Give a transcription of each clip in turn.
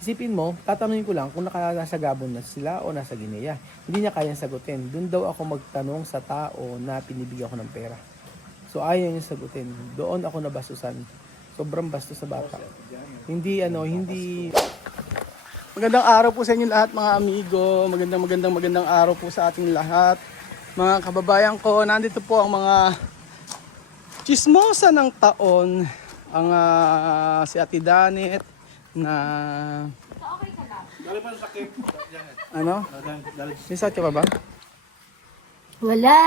Isipin mo, tatanungin ko lang kung nasa Gabon na sila o nasa Guinea. Hindi niya kayang sagutin. Doon daw ako magtanong sa tao na pinibigyan ko ng pera. So ayaw niya sagutin. Doon ako nabasusan. Sobrang bastos sa bata. Hindi. Magandang araw po sa inyo lahat mga amigo. Magandang araw po sa ating lahat. Mga kababayan ko, nandito po ang mga chismosa ng taon. Ang si Ate Danet na Okay ka lang. Dali pa sa sakit. ano? May sakit ka pa ba? Wala.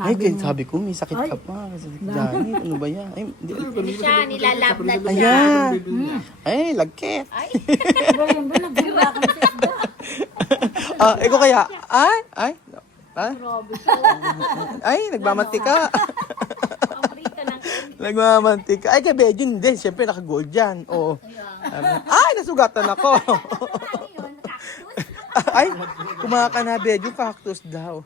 Ay, sabi ko, may sakit ka pa. Janet, ano ba yan? Ay, hindi. Siya, nilalabnat siya. Ayan. Ay, lagkit. Ay. Ganyan ba? Nagdula ka sa isda. Ikaw kaya? Ay. Grabe siya. Ay, nagmamantika. Ang prito ng Nagmamantika. Ay, kay Bejun, hindi. Siyempre, naka-gold yan. Oo. Ay, nasugatan ako. Ano yun? Cactus? Ay, kumaka na, Bejun. Cactus daw.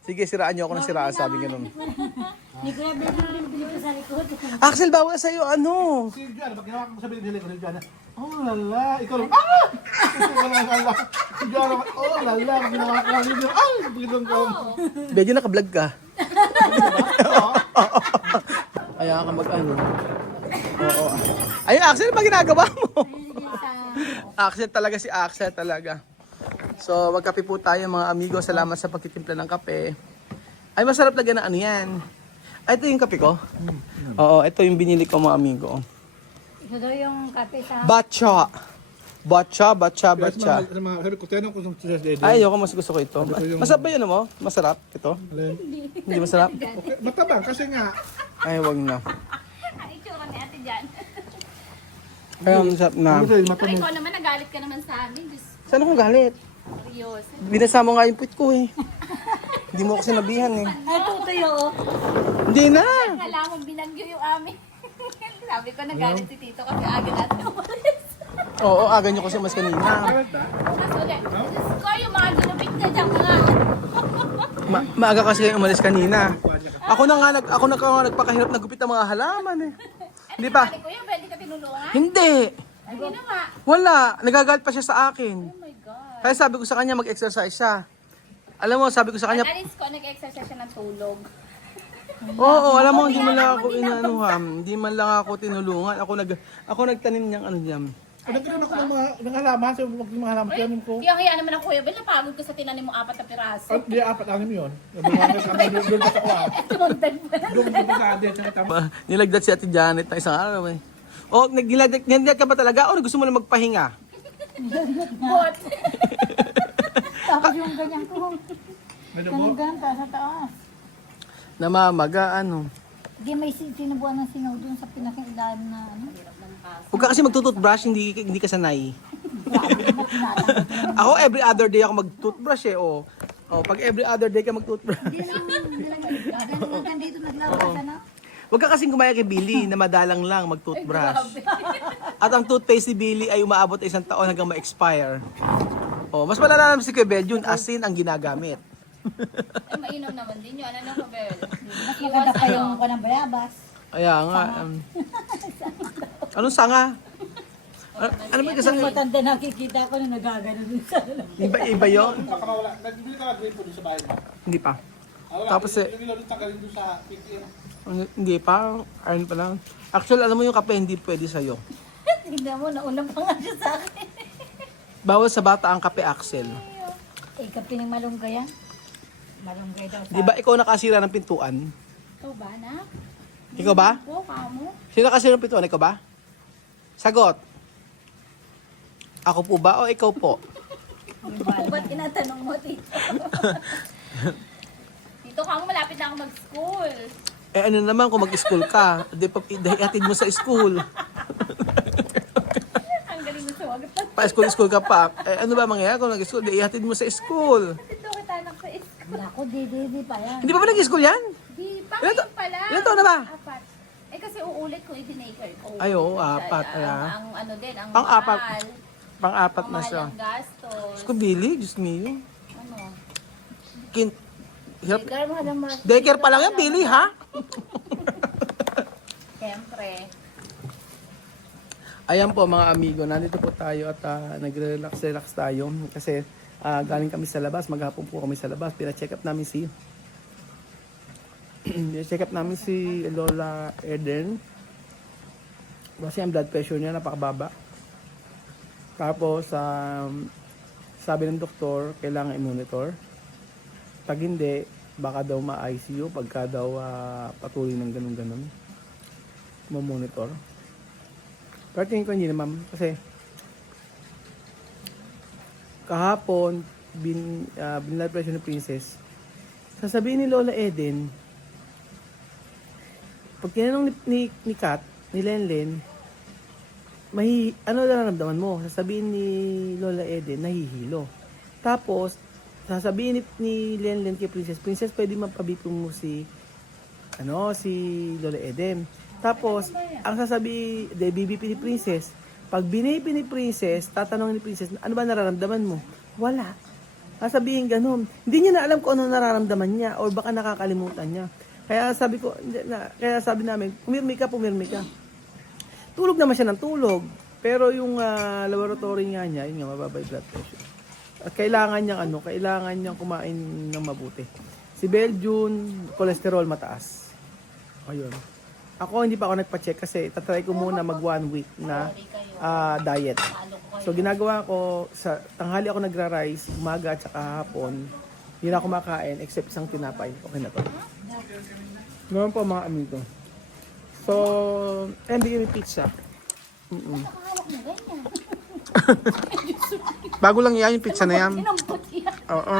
Sige, siraan niyo ako ng siraan, sabi ganun. Hindi ko na binibili ko sa likod. Axel, bawal sa'yo, ano? Si Diana, pag ginawa ko sabihin nila ko ni Diana, oh lala, ikaw lang, ah! Ikaw lang, lala. Si Diana, oh lala, pag ginawa ko lang nila, ay, biglang ko. Bejun, naka-vlog ka. Kaya ka mag-ano. Oo. Ayun, Axel, ba ginagawa mo? Axel talaga si Axel talaga. So, magkape po tayo mga amigo. Salamat sa pagtitimpla ng kape. Ay, masarap lagyan na ano yan. Ay, ito yung kape ko. Oo, ito yung binili ko mga amigo. Ito daw yung kape sa... Batcha. Sabi ko, tinanong ko sa Dede. Ay, ayoko, mas gusto ko ito. Masarap ba yun mo? Masarap ito? Hindi masarap? Okay, matabang kasi nga, Ay, wag na. Ang itsura ni ate dyan. Ay, masarap na. kasi matabang. Ikaw naman, nagalit ka naman sa amin. Diyos, Saan ako galit? seryoso. Binasa mo nga yung puwit ko eh. Hindi mo ako sinabihan eh. Ay, tutoy oo. Hindi na. Kala mo binagyo yung amin. Sabi ko, nagalit si Tito kasi aga natin umalis. Oo, aga nyo kasi mas kanina. Tapos ulit, Diyos ko, yung mga ginupit na dyan mga... Maaga kasi kayo umalis kanina. Ako na nga nagpakahirap na gupit ng mga halaman eh. Hindi pa? Sabi ko yun, pwede ka tinulungan? Hindi. Ay, ginawa. Wala. Nagagalit pa siya sa akin. Oh my God. Kaya sabi ko sa kanya mag-exercise siya. Alam mo, sabi ko sa kanya, Alis ko, nag-exercise siya ng tulog. oo, alam mo, hindi man lang ako inanuham. Hindi man lang ako tinulungan. Ako nagtanim niyang ano diyan. Nagkaroon ako ng halaman, sabi mo, mga halaman, tinanim ko. Kaya kaya naman ang Kuya Bel, napagod ko sa tinanim mo 4 na piraso. At di apat anim yun. Doon pa sa kuha. Tundan pa lang. Doon pa sa atin, sa tama. Nilagdat si Ate Janet na isang araw eh. O, nilagdat ka ba talaga? O gusto mo na magpahinga? Bot. Tapos yung ganyan ko, Nadabo? ganyan taas sa taas. Namamaga, ano. Hindi may sinubuan ng sinaw dun sa pinakailalim na ano. Huwag ka kasi magtututbrush, hindi ka sanay. Ako every other day ako mag-toothbrush eh, oh. Oh, pag every other day ka mag-toothbrush. Ganyan dito naglabas na. Huwag ka kasing gumaya kay Billy na madalang lang mag-toothbrush. At ang toothpaste ni Billy ay umaabot ay 1 taon hanggang ma-expire. Oh, mas malala naman si Kuya Bejun, asin ang ginagamit. Ay, mainom naman din yun. Ano ko, Bel? Mas maganda pa yung ko ng bayabas. Kaya nga. Anong sanga? Ano ba kasi? Yung matanda nakikita ko na nagagano dun sa Iba yun? Baka mawala. Nagbili ka grade po doon sa bahay mo. Hindi pa. Tapos eh, Yung doon tanggalin doon sa PTN. hindi pa. Iron pa lang. Actually, alam mo yung kape hindi pwede sa'yo. Tignan mo, naunang pa nga siya sa akin. Bawal sa bata ang kape, Axel. Eh, kapining malunggay yan. Malunggay daw sa... Di ba ikaw nakasira ng pintuan? Ikaw ba, na? Ikaw ba? Oo, kamo. Sino nakasira ng pintuan? Ikaw ba? Sagot. Ako po ba o ikaw po? Ba't tinatanong mo, Tito? Tito, kamo, malapit na ako mag-school. Eh ano naman kung mag-school ka? Di pa ihatid mo sa school. Ang galing mo sa wag. Pa-school ka pa. Eh ano ba mangyayari kung nag-school? Di ihatid mo sa school. Tito, kita anak sa school. Ako, di pa yan. Hindi pa ba nag-school yan? Di, Ilan pangit to- pala. ilan taon na ba? 4. Eh, kasi uulit ko i-dinaker ko. Ay, oo, 4 pala. Ang ano din, ang Pang-apat. mahal. Pang-4 Ang na mahal siya. ng gastos. Diyos ko, Billy. Diyos mio. Ano? Help. Daycare mo naman. Daycare pa lang yan, Billy, ha? Siyempre. Ayan po mga amigo, nandito po tayo at nagre-relax tayo kasi galing kami sa labas, maghapon po kami sa labas. Pina-check up namin si Lola Eden. Kasi ang blood pressure niya napakababa. Tapos sabi ng doktor, kailangan i-monitor. Pag hindi, baka daw ma-ICU pagka daw patuloy ng ganun-ganun. Mo-monitor. Pero tingin ko hindi naman kasi kahapon blood pressure ni Princess. Sasabihin ni Lola Eden, pag tinanong ni Kat, ni Lenlen, ano nararamdaman mo? Sasabihin ni Lola Eden, nahihilo. Tapos, sasabihin ni Lenlen kay Princess, pwede mapabipo mo si Lola Eden. Tapos, ang BBP ni Princess, pag binipi ni Princess, tatanungin ni Princess, ano ba nararamdaman mo? Wala. Sasabihin ganun. Hindi niya na alam kung ano nararamdaman niya or baka nakakalimutan niya. Kaya sabi namin, pumirmi ka. Tulog naman siya ng tulog. Pero yung laboratory niya, yun nga, mababa yung blood pressure. At kailangan niyang kumain ng mabuti. Si Beljun, cholesterol mataas. Ayun. Ako hindi pa ako nagpa-check kasi tatry ko muna mag 1 week na diet. So ginagawa ko, sa tanghali ako nagra-rice, umaga at saka hapon. Hindi na ako kumakain except isang tinapay. Okay na to. Ngayon po mga amigo. So, bigyan may pizza. Nakahawak mo ganyan. Bago lang yan yung pizza na yan. Sinampot yan. Oo.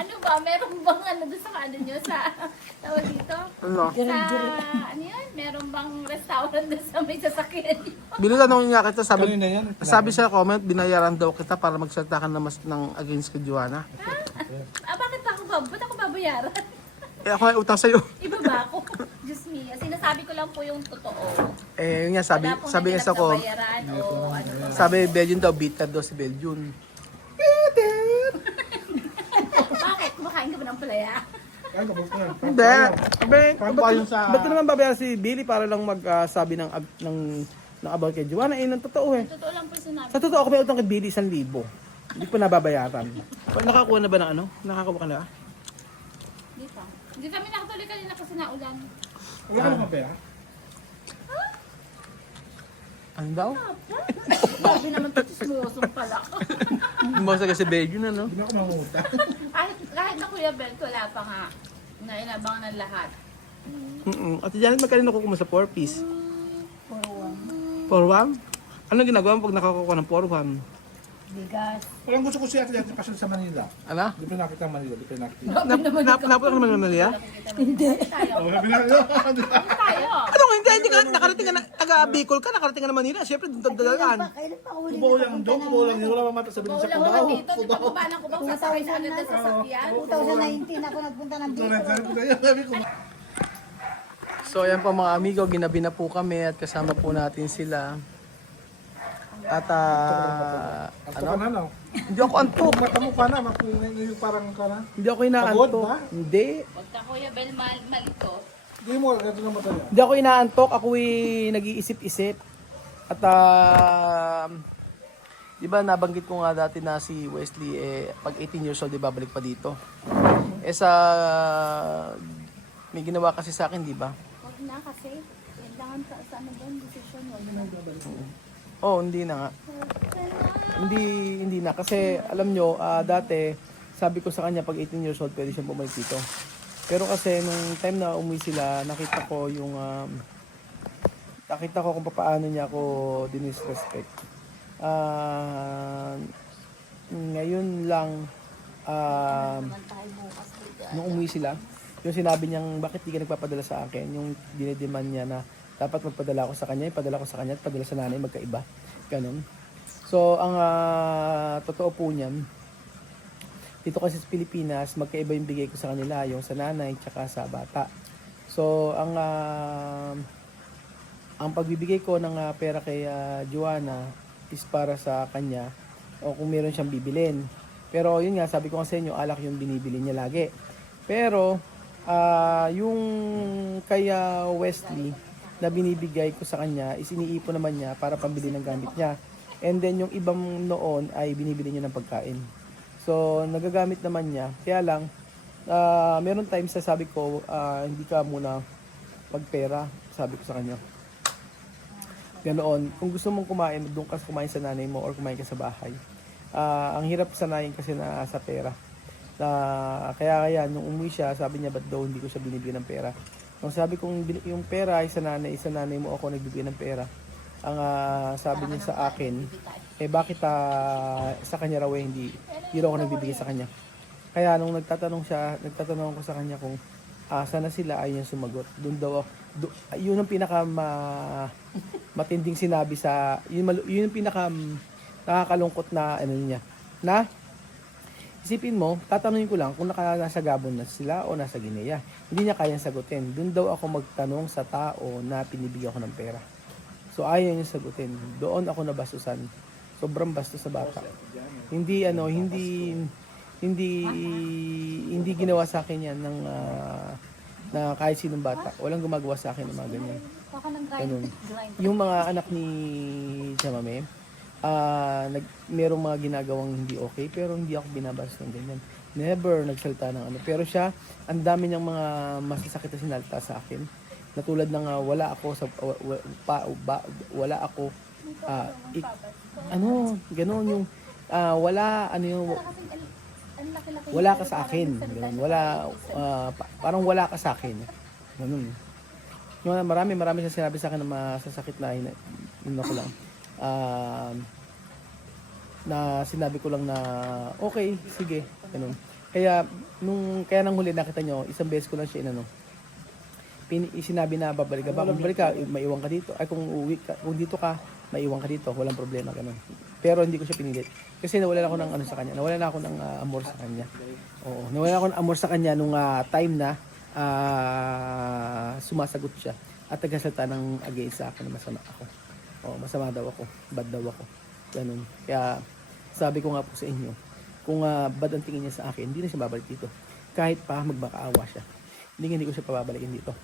Ano ba? Meron bang doon sa nyo sa tawag dito? Ano? Ano yun? Meron bang restaurant doon sa may sasakyan nyo? Binilanong nga kita, Kanina yan. sabi sa comment, binayaran daw kita para magsalita ka ng against kay Joanna. Bakit pa ako ba't ako babayaran? Ako may utang sa'yo. Iba ba ako? Diyos me, sinasabi ko lang po yung totoo. Yun nga, sabi nga sa ko, Bayaran o ano. sabi Belgian daw, bitter daw si Belgian. Bakit? Kumakain ka ba ng palaya? Ay, kapag ko yan. Hindi. Ba't ko Sa... naman babayaran si Billy para lang magsabi ng about kay Joanna? Nang totoo eh. Totoo lang po sinabi. Sa totoo, ako may utang kay Billy 1,000. Hindi pa nababayaran. Nakakuha na ba ng ano? Nakakuha ka na? Hindi pa. Hindi kami nakatuloy kanina kasi naulan. Wala ka naman pera? Ano daw? Sabi naman ito, chismosong pala. Bumasa kasi Belgian ano? Hindi ako manguta. kahit na Kuya Belt, wala pa nga. Nainabang ng lahat. At Janet, magkano nakukuha sa 4-piece? Puro 4-1? Ano ginagawa mo pag nakakuha ng 4-1? bigas. Parang gusto ko siya at pasyon sa Manila. Ano? Di pa nakita ang Manila, di pa nakita. Napunta ka naman ng Manila? Tayo. Oh, binalo. Tayo. Ano nga, hindi ka nakarating ka na, taga-Bicol ka, nakarating ka na Manila. Siyempre, doon dadalaan. Kailan pa uli Kubaw lang doon, kubaw lang yun. Wala mamata sabihin sa Bawal lang kubaw. naman dito. Di ba kumalang ko bang sasakay sa agad sa sasakyan? 2019 ako nagpunta ng Bicol. So, ayan po mga amigo, ginabi na po kami at kasama po natin sila. At, Anto ka na, no? hindi ako antok. Mata mo pa na, yung parang ka na. Hindi ako inaantok. Pagod ba? Hindi. Huwag ka Kuya Bel malito. Hindi mo, ito na mata yan. Hindi ako inaantok. Ako'y nag-iisip-isip. At, di ba nabanggit ko nga dati na si Wesley, pag 18 years old, di ba, balik pa dito. May ginawa kasi sa akin, di ba? Huwag na kasi. Kailangan sa ano ba yung decision mo? Oh, hindi na nga. Hindi na. Kasi, alam nyo, dati, sabi ko sa kanya, pag 18 years old, pwede siyang bumalik dito. Pero kasi, nung time na umuwi sila, nakita ko kung paano niya ako dinisrespect. Ngayon lang, nung umuwi sila, yung sinabi niyang, bakit di ka nagpapadala sa akin? Yung dinedemand niya na, dapat magpadala ko sa kanya, ipadala ko sa kanya, at padala sa nanay, magkaiba. Ganun. So, ang totoo po niyan, dito kasi sa Pilipinas, magkaiba yung bigay ko sa kanila, yung sa nanay, tsaka sa bata. So, ang pagbibigay ko ng pera kay Joanna is para sa kanya, o kung meron siyang bibilin. Pero, yun nga, sabi ko nga sa inyo, alak yung binibili niya lagi. Pero, yung kay Wesley, na binibigay ko sa kanya is iniipon naman niya para pambili ng gamit niya. And then yung ibang noon ay binibili niya ng pagkain. So nagagamit naman niya. Kaya lang, meron times na sabi ko, hindi ka muna magpera, sabi ko sa kanya. Ganoon, kung gusto mong kumain, doon ka kumain sa nanay mo or kumain ka sa bahay. Ang hirap sanayin kasi na sa pera. Kaya nung umuwi siya, sabi niya, ba't daw hindi ko siya binibigyan ng pera? Nung sabi kong yung pera ay sa nanay mo ako nagbibigay ng pera. Ang sabi niya sa akin, bakit sa kanya raw hindi raw ako nagbibigay sa kanya. Kaya nung nagtatanong ko sa kanya kung sana sila, ay yung sumagot. Doon daw yun ang pinaka matinding sinabi yun yung pinaka nakakalungkot na niya. Na isipin mo, tatanungin ko lang kung nasa Gabon na sila o nasa Guinea. Hindi niya kayang sagutin. Doon daw ako magtanong sa tao na pinibigyan ko ng pera. So ayaw niya sagutin. Doon ako nabasusan. Sobrang bastos sa bata. Hindi ginawa sa akin yan ng na kahit sinong bata. Walang gumagawa sa akin ng mga ganyan. Ganun. Yung mga anak ni Chamame, merong mga ginagawang hindi okay, pero hindi ako binabas ng ganyan. Never nagsalita ng ano. Pero siya, ang dami niyang mga masasakit na sinalta sa akin. Na tulad ng wala ako ganoon yung wala ka sa akin. Ganun. Parang wala ka sa akin. Ganun. Marami siya sinabi sa akin na masasakit na ko lang. Na sinabi ko lang na okay, sige, ganun. Kaya nang huli nakita nyo, isang beses ko lang siya sinabi na babalik ka ba? Kung balik ka, maiwan ka dito. Ay kung uwi ka, kung dito ka, maiwan ka dito, walang problema, ganun. Pero hindi ko siya pinilit. Kasi nawalan ako ng sa kanya. Nawalan ako ng amor sa kanya. Oo, nawalan ako ng amor sa kanya nung time na sumasagot siya at nagsasalita ng against sa akin na masama ako. Masama daw ako, bad daw ako. Ganun. Kaya sabi ko nga po sa inyo, kung bad ang tingin niya sa akin, hindi na siya babalik dito. Kahit pa magmakaawa siya. Hindi ko siya pababalikin dito.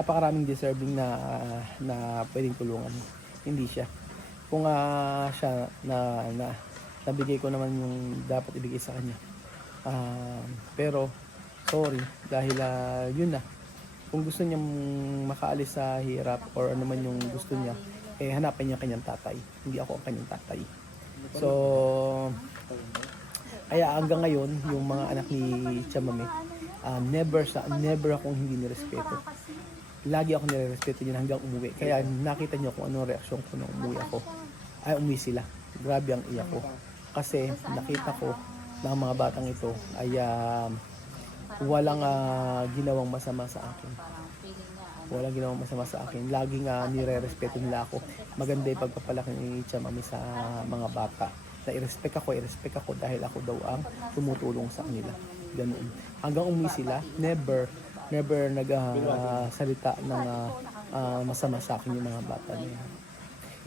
Napakaraming deserving na pwedeng tulungan. Hindi siya. Kung siya nabigay ko naman yung dapat ibigay sa kanya. Pero sorry dahil yun na. Kung gusto niyang makaalis sa hirap or ano man yung gusto niya, hanapin niya kanyang tatay. Hindi ako ang kanyang tatay. So kaya hanggang ngayon yung mga anak ni Chamame, never akong hindi nirespeto. Lagi ako nirespeto niya hanggang umuwi. Kaya nakita niyo kung anong reaksyon ko nung umuwi sila. Grabe ang iyak ko. Kasi nakita ko na ang mga batang ito ay walang ginawang masama sa akin. Walang ginawang masama sa akin. Laging nire-respeto nila ako. Maganda yung pagpapalaki ni Chamame sa mga bata. Na i-respect ako dahil ako daw ang tumutulong sa kanila. Ganoon. Hanggang umuwi sila, never nagsalita ng masama sa akin yung mga bata niya.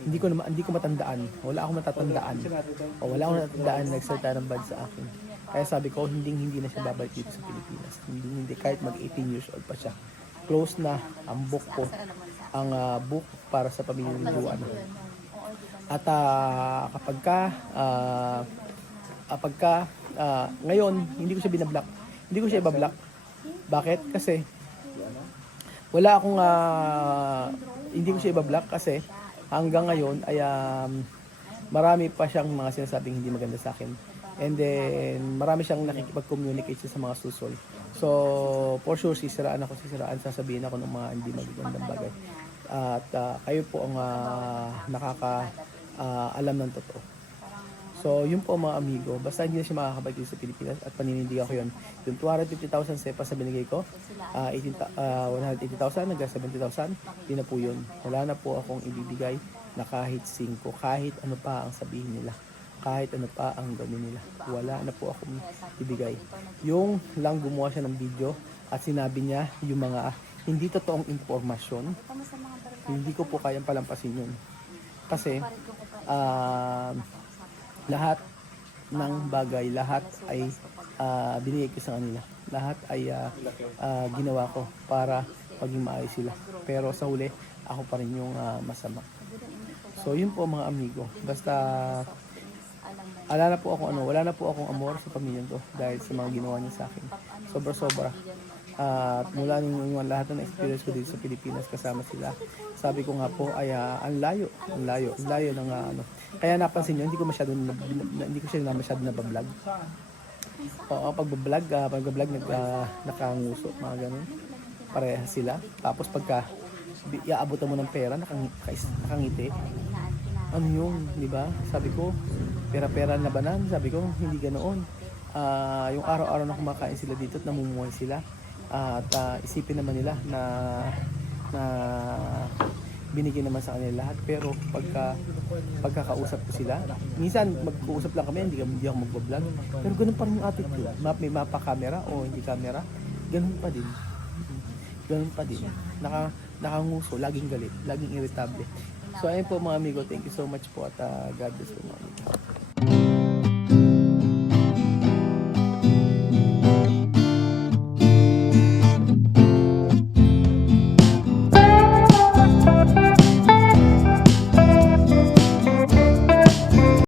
Hindi ko matandaan. Wala akong matatandaan. Wala akong natatandaan na nagsalita ng bad sa akin. Kaya sabi ko, hindi na siya babalik dito sa Pilipinas. Hindi kahit mag 18 years old pa siya. Close na ang book ko. Ang book para sa pamilya. At kapag ngayon, hindi ko siya binablock. Hindi ko siya ibablock. Bakit? Kasi wala akong hindi ko siya ibablock kasi hanggang ngayon ay marami pa siyang mga sinasabing hindi maganda sa akin. And then marami siyang nakikipag-communicate sa mga susol. So for sure sisiraan, sasabihin ako ng mga hindi magagandang bagay. At kayo po ang alam ng totoo. So, yun po mga amigo. Basta hindi na siya makakabalik dito sa Pilipinas at paninindigan ko yun. Yung 250,000 sepas sa binigay ko, 180,000 hanggang 70,000, hindi na po yun. Wala na po akong ibibigay na kahit 5, kahit ano pa ang sabihin nila. Kahit ano pa ang gawin nila. Wala na po akong ibigay. Yung lang gumawa siya ng video at sinabi niya yung mga hindi totoong impormasyon, hindi ko po kayang palampasin yun. Kasi, lahat ng bagay, lahat ay binigay ko sa kanila. Lahat ay ginawa ko para maging maayos sila. Pero sa huli, ako pa rin yung masama. So yun po mga amigo. Basta wala na po akong amor sa pamilyang to dahil sa mga ginawa niya sa akin. Sobra-sobra. At mula nung lahat ng experience ko dito sa Pilipinas kasama sila, sabi ko nga po ay ang layo ng Kaya napansin niyo, hindi ko siya masyado nabablog. Oo, pagbablog nakanguso, mga ganun. Parehas sila. Tapos pagka iaabutan mo ng pera, nakangiti. Ano yung, di ba? Sabi ko, pera-pera na banan. Sabi ko, hindi ganoon. Yung araw-araw na kumakain sila dito at namumuhay sila. At isipin naman nila na binigyan naman sa kanila lahat. Pero pagkakausap ko sila, minsan mag-uusap lang kami, hindi ako mag-vlog. Pero ganun pa rin yung attitude. May mapa-camera o hindi camera, ganun pa din. Ganun pa din. Nakanguso, laging galit, laging irritable. So ayun po mga amigo, thank you so much po at God bless po mga amigo.